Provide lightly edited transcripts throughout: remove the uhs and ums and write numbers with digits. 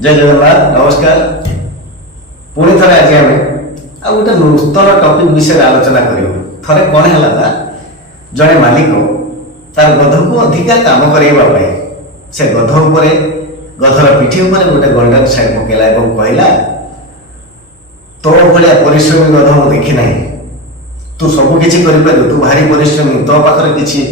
जय जगन्नाथ नमस्कार। पुणी थे आज आम आ गोटे नूतन टॉपिक विषय आलोचना करूँ। थे कौन है जड़े मालिक तार गध को अधिका काम करवाई से गध उपर गधर पिठी उपर गोटे गोल्डन साइड पकेला और कहला तो भाया परिश्रमी गध मुझे देखी ना तू सबकि कर तू भारी परिश्रमी तो पाखे किसी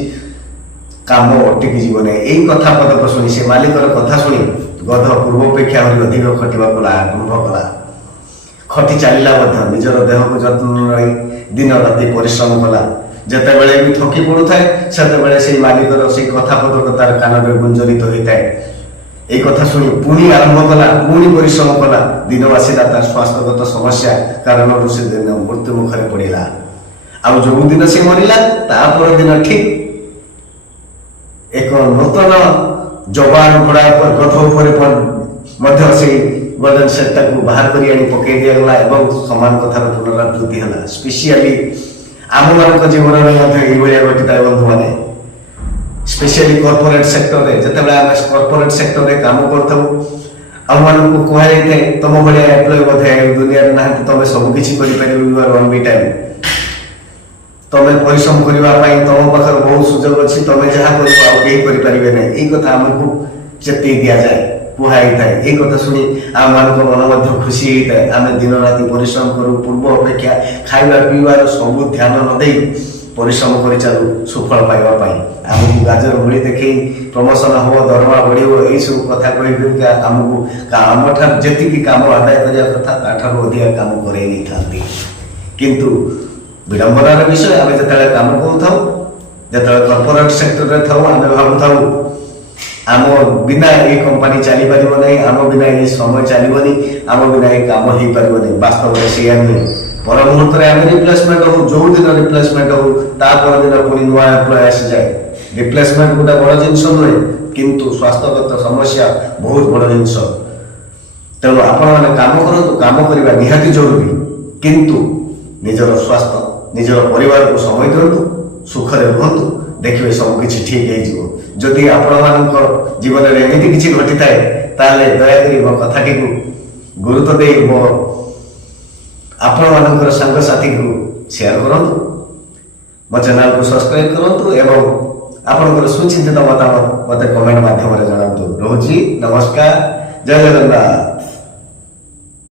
काम अटकी जीवन यही कथा पदक शुणी से मालिकर कथा शुणी गध पूर्वापेक्षा अधिक खटिबा आरंभ कला। खटी चलला निजर देह को जत्न रही दिन राति परिश्रम कला। जिते बड़े भी थकी पड़ू थाए से से मालिकर से कथा पदक तार कान में गुंजरित होता है। ये कथा शुणी पुणी आरंभ कला पुणी परिश्रम कला। दिन आसला तार स्वास्थ्यगत समस्या कारण से दिन मृत्यु मुखर पड़ा। आ जो दिन से मरला तापर दिन ठीक एक नूतन जबान घोड़ा गध से गोल्डन सेट को बाहर कर पकई दिगला और समान कथार पुनरावृत्ति है। स्पेशली आम मान जीवन में घटी था बंधु मैंने स्पेशली कॉर्पोरेट सेक्टर में जिते आम कॉर्पोरेट सेक्टर में काम करूँ कहुए तुम भाया एम्प्लॉय बोधे दुनिया ना तुम सबकि टाइम तुम परिश्रम करने तुम पाखे बहुत सुजोग अच्छी तुम जहाँ करें ना ये कथा आमको चेती दि जाए कुहाई थाए। ये कथा शुणी आम मान मन खुशी होता है। आम दिन राति परिश्रम करूँ पूर्व अपेक्षा खाଇବା पीवार सब ध्यान नदे परिश्रम कर चलू सुफल पाइबापी आमको गाजर भूली देखे प्रमोशन हम दरमा बढ़ यही सब कथा कह आमको आम ठार जी कम आदाय करने कथा ताठार अधिक काम कर नहीं किंतु विडंबनार विषय आम जो कम करूँ कॉर्पोरेट सेक्टर में था आम भावुँ आम बिना ये कंपनी चली पार नहीं आम बिना ये समय चलनी आम बिना ये कम हो पार नहीं। वास्तव में सी नुहे पर मुहूर्त आम रिप्लेसमेंट हो जो दिन रिप्लेसमेंट हो तापर दिन पुणी नुआ एम्प्लॉय आसी जाए। रिप्लेसमेंट गोटे बड़ जिनस नुहे किंतु स्वास्थ्यगत समस्या बहुत बड़ जिनस। तेणु आपण मैंने काम करूँ काम करवा निहाती जरूरी किंतु निजर स्वास्थ्य निजर परिवार को समय दिंतु सुखरे रुहतु देखिए सबकि ठीक हो। जदि आपण जीवन में एमती किसी घटी थाए दयाकोरी मो कथाटी को गुरुत्व दे मो आपण मान सांगसाथी को शेयर करूँ मो चैनल को सब्सक्राइब करूँ एवं आपंकर सुचिंतित मतामत मत कमेंट माध्यम जनातु। रोजी नमस्कार जय जगन्नाथ।